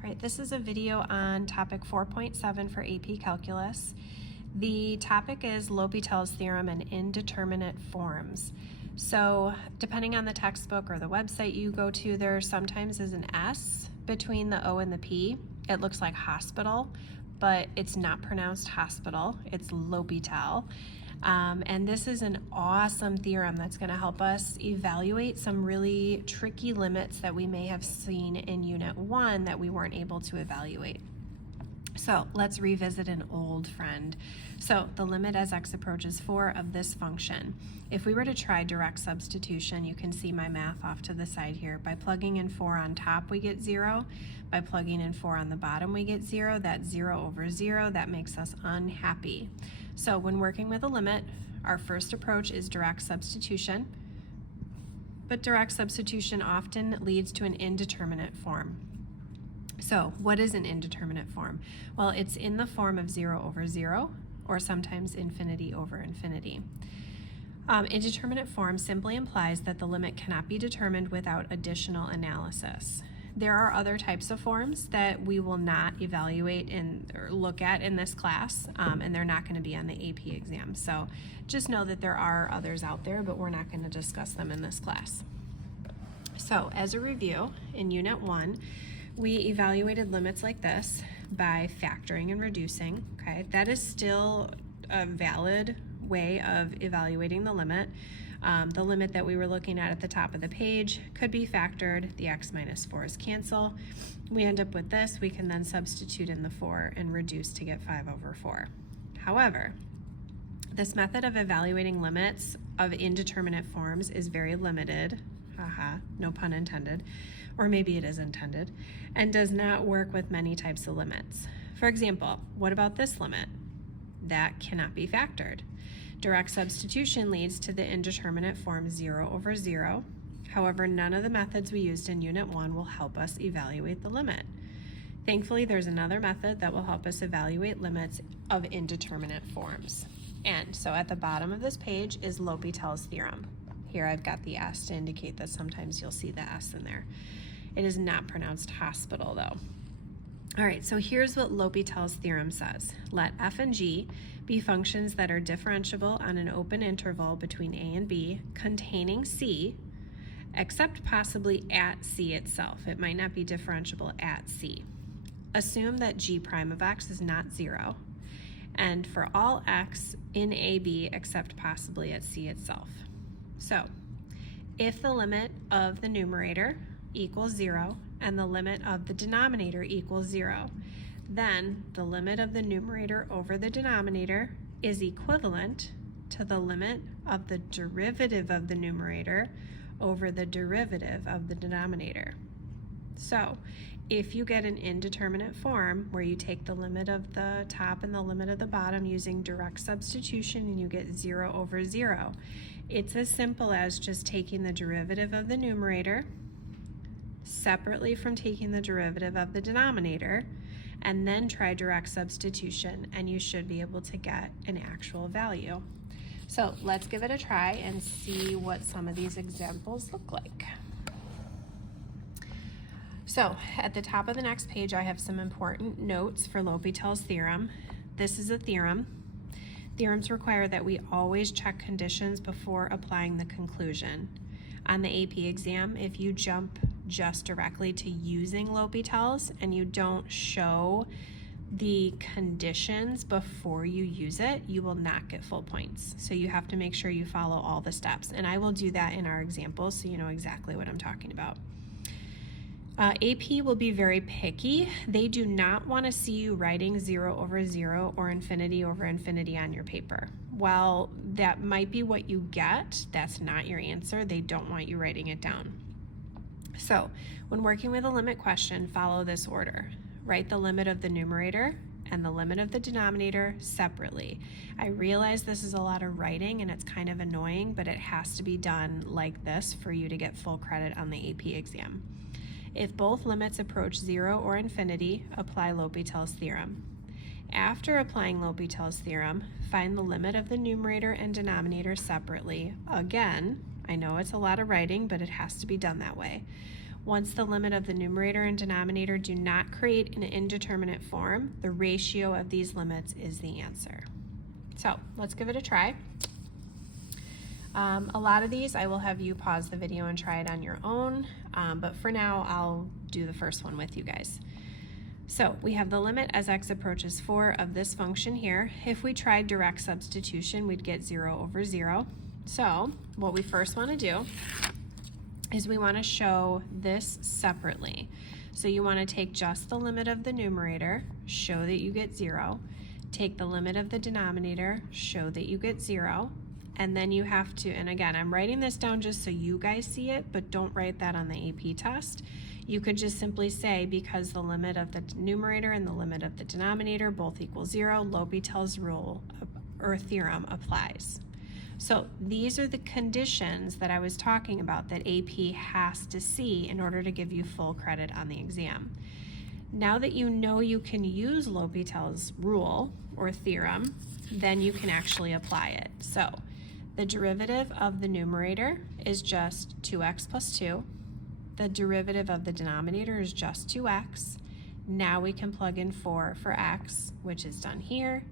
All right, this is a video on topic 4.7 for AP Calculus. The topic is L'Hopital's theorem and indeterminate forms. So depending on the textbook or the website you go to, there sometimes is an S between the O and the P. It looks like hospital, but it's not pronounced hospital, it's L'Hopital. And this is an awesome theorem that's going to help us evaluate some really tricky limits that we may have seen in Unit 1 that we weren't able to evaluate. So let's revisit an old friend. So the limit as x approaches 4 of this function. If we were to try direct substitution, you can see my math off to the side here. By plugging in 4 on top, we get 0. By plugging in 4 on the bottom, we get 0. That's 0 over 0. That makes us unhappy. So when working with a limit, our first approach is direct substitution. But direct substitution often leads to an indeterminate form. So what is an indeterminate form? Well, it's in the form of 0 over 0, or sometimes infinity over infinity. Indeterminate form simply implies that the limit cannot be determined without additional analysis. There are other types of forms that we will not evaluate or look at in this class, and they're not going to be on the AP exam. So just know that there are others out there, but we're not going to discuss them in this class. So as a review, in Unit 1, we evaluated limits like this by factoring and reducing. Okay, that is still a valid way of evaluating the limit. The limit that we were looking at the top of the page could be factored. The x minus 4's cancel. We end up with this. We can then substitute in the 4 and reduce to get 5 over 4. However, this method of evaluating limits of indeterminate forms is very limited. Haha, no pun intended. Or maybe it is intended, and does not work with many types of limits. For example, what about this limit? That cannot be factored. Direct substitution leads to the indeterminate form 0 over 0. However, none of the methods we used in Unit 1 will help us evaluate the limit. Thankfully, there's another method that will help us evaluate limits of indeterminate forms. And so at the bottom of this page is L'Hopital's theorem. Here I've got the S to indicate that sometimes you'll see the S in there. It is not pronounced hospital though. All right, so here's what L'Hopital's theorem says. Let f and g be functions that are differentiable on an open interval between a and b containing c, except possibly at c itself. It might not be differentiable at c. Assume that g prime of x is not 0, and for all x in ab except possibly at c itself. So if the limit of the numerator equals 0 and the limit of the denominator equals 0, then the limit of the numerator over the denominator is equivalent to the limit of the derivative of the numerator over the derivative of the denominator. So if you get an indeterminate form where you take the limit of the top and the limit of the bottom using direct substitution and you get 0 over 0, it's as simple as just taking the derivative of the numerator separately from taking the derivative of the denominator, and then try direct substitution, and you should be able to get an actual value. So let's give it a try and see what some of these examples look like. So at the top of the next page, I have some important notes for L'Hopital's theorem. This is a theorem. Theorems require that we always check conditions before applying the conclusion. On the AP exam, if you jump just directly to using L'Hopital's and you don't show the conditions before you use it, you will not get full points. So you have to make sure you follow all the steps, and I will do that in our examples so you know exactly what I'm talking about. AP will be very picky. They do not want to see you writing 0 over 0 or infinity over infinity on your paper. While that might be what you get, that's not your answer. They don't want you writing it down. So when working with a limit question, follow this order. Write the limit of the numerator and the limit of the denominator separately. I realize this is a lot of writing and it's kind of annoying, but it has to be done like this for you to get full credit on the AP exam. If both limits approach 0 or infinity, apply L'Hopital's theorem. After applying L'Hopital's theorem, find the limit of the numerator and denominator separately. Again, I know it's a lot of writing, but it has to be done that way. Once the limit of the numerator and denominator do not create an indeterminate form, the ratio of these limits is the answer. So let's give it a try. A lot of these I will have you pause the video and try it on your own, but for now I'll do the first one with you guys. So we have the limit as x approaches 4 of this function here. If we tried direct substitution, we'd get 0 over 0. So what we first want to do is we want to show this separately. So you want to take just the limit of the numerator, show that you get 0, take the limit of the denominator, show that you get 0, and then you have to, and again, I'm writing this down just so you guys see it, but don't write that on the AP test. You could just simply say, because the limit of the numerator and the limit of the denominator both equal 0, L'Hopital's rule or theorem applies. So these are the conditions that I was talking about that AP has to see in order to give you full credit on the exam. Now that you know you can use L'Hopital's rule or theorem, then you can actually apply it. So the derivative of the numerator is just 2x plus 2. The derivative of the denominator is just 2x. Now we can plug in 4 for x, which is done here.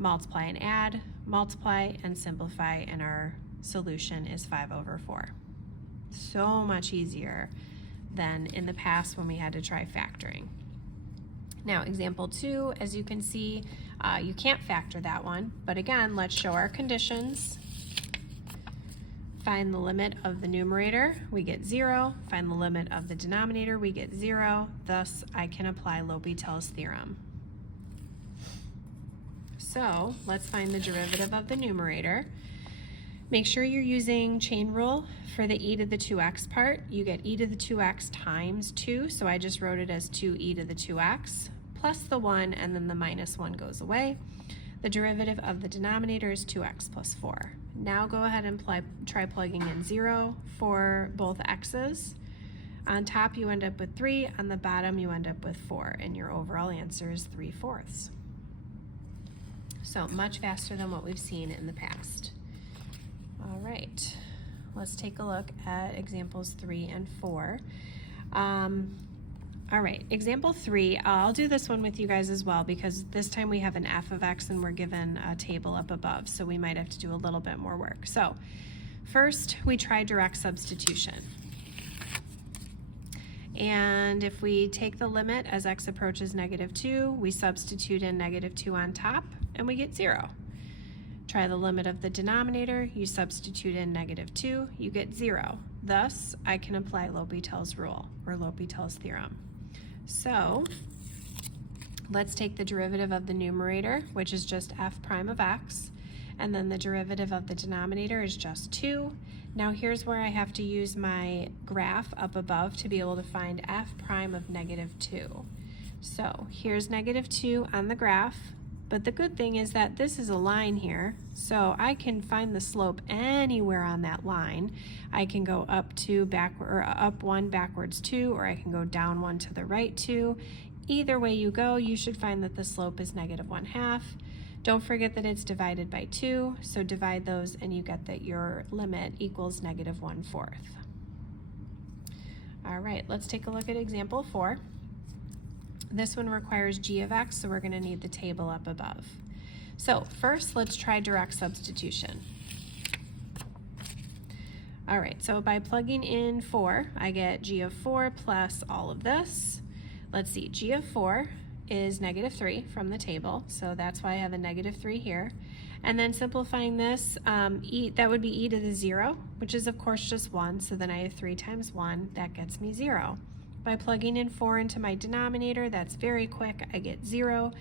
Multiply and add, multiply and simplify, and our solution is 5 over 4. So much easier than in the past when we had to try factoring. Now, example 2, as you can see, you can't factor that one, but again, let's show our conditions. Find the limit of the numerator, we get 0. Find the limit of the denominator, we get 0. Thus, I can apply L'Hopital's theorem. So, let's find the derivative of the numerator. Make sure you're using chain rule for the e to the 2x part. You get e to the 2x times 2, so I just wrote it as 2e to the 2x, plus the 1, and then the minus 1 goes away. The derivative of the denominator is 2x plus 4. Now go ahead and try plugging in 0 for both x's. On top you end up with 3, on the bottom you end up with 4, and your overall answer is 3/4. So much faster than what we've seen in the past. All right, let's take a look at examples 3 and 4. All right, example 3, I'll do this one with you guys as well because this time we have an f of x and we're given a table up above, so we might have to do a little bit more work. So first we try direct substitution. And if we take the limit as x approaches -2, we substitute in -2 on top and we get 0. Try the limit of the denominator, you substitute in -2, you get 0. Thus, I can apply L'Hopital's rule or L'Hopital's theorem. So, let's take the derivative of the numerator, which is just f prime of x, and then the derivative of the denominator is just 2. Now here's where I have to use my graph up above to be able to find f prime of -2. So, here's -2 on the graph. But the good thing is that this is a line here, so I can find the slope anywhere on that line. I can go up 1 backwards 2, or I can go down 1 to the right 2. Either way you go, you should find that the slope is -1/2. Don't forget that it's divided by 2, so divide those and you get that your limit equals -1/4. All right, let's take a look at example 4. This one requires g of x, so we're going to need the table up above. So first, let's try direct substitution. All right, so by plugging in 4, I get g of 4 plus all of this. Let's see, g of 4 is -3 from the table, so that's why I have a -3 here. And then simplifying this, that would be e to the 0, which is of course just 1, so then I have 3 times 1, that gets me 0. By plugging in 4 into my denominator, that's very quick. I get 0,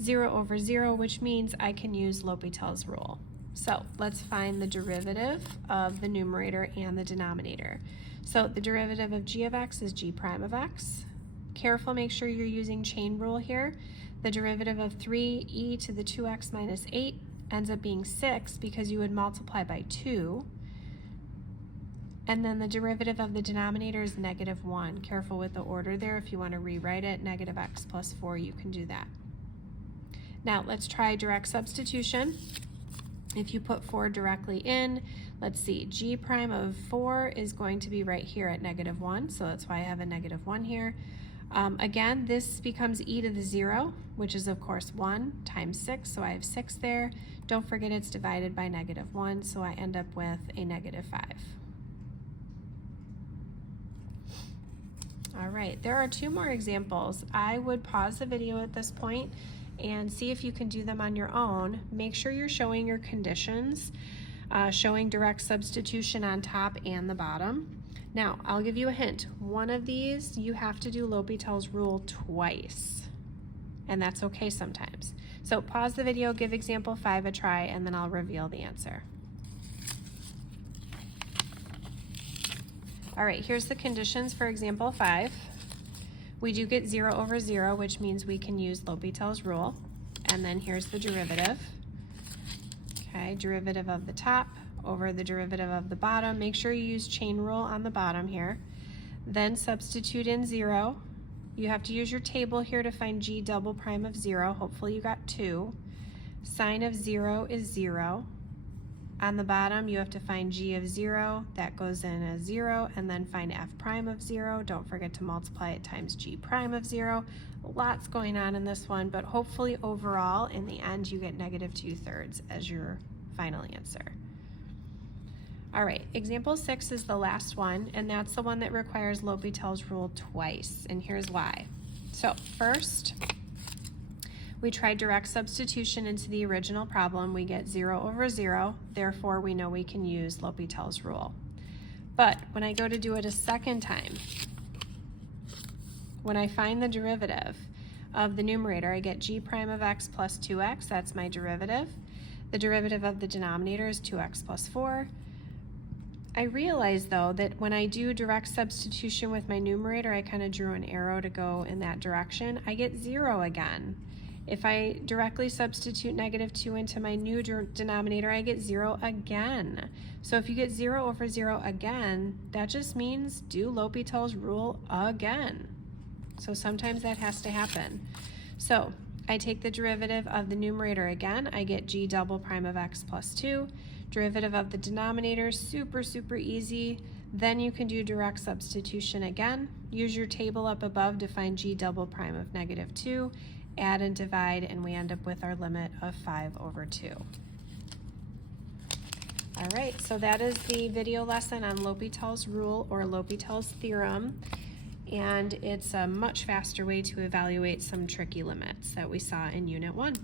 0 over 0, which means I can use L'Hopital's rule. So let's find the derivative of the numerator and the denominator. So the derivative of g of x is g prime of x. Careful, make sure you're using chain rule here. The derivative of 3e to the 2x minus 8 ends up being 6 because you would multiply by 2. And then the derivative of the denominator is -1. Careful with the order there. If you want to rewrite it, -x plus 4, you can do that. Now let's try direct substitution. If you put 4 directly in, let's see, g prime of 4 is going to be right here at -1, so that's why I have a -1 here. Again, this becomes e to the 0, which is of course 1 times 6, so I have 6 there. Don't forget it's divided by -1, so I end up with a -5. All right, there are 2 more examples. I would pause the video at this point and see if you can do them on your own. Make sure you're showing your conditions, showing direct substitution on top and the bottom. Now, I'll give you a hint. One of these, you have to do L'Hopital's rule twice, and that's okay sometimes. So pause the video, give example 5 a try, and then I'll reveal the answer. All right, here's the conditions for example 5. We do get 0 over 0, which means we can use L'Hopital's rule. And then here's the derivative. Okay, derivative of the top over the derivative of the bottom. Make sure you use chain rule on the bottom here. Then substitute in 0. You have to use your table here to find g double prime of 0. Hopefully you got 2. Sine of 0 is 0. On the bottom, you have to find g of 0. That goes in as 0, and then find f prime of 0. Don't forget to multiply it times g prime of 0. Lots going on in this one, but hopefully overall, in the end, you get -2/3 as your final answer. All right, example 6 is the last one, and that's the one that requires L'Hopital's rule twice, and here's why. So first, we tried direct substitution into the original problem. We get 0 over 0, therefore we know we can use L'Hopital's rule. But when I go to do it a second time, when I find the derivative of the numerator, I get g prime of x plus 2x, that's my derivative. The derivative of the denominator is 2x plus 4. I realize though that when I do direct substitution with my numerator, I kind of drew an arrow to go in that direction, I get 0 again. If I directly substitute -2 into my new denominator, I get 0 again. So if you get 0 over 0 again, that just means do L'Hopital's rule again. So sometimes that has to happen. So I take the derivative of the numerator again, I get g double prime of x plus 2. Derivative of the denominator, super easy. Then you can do direct substitution again. Use your table up above to find g double prime of -2. Add and divide, and we end up with our limit of 5 over 2. All right, so that is the video lesson on L'Hopital's rule or L'Hopital's theorem, and it's a much faster way to evaluate some tricky limits that we saw in Unit 1.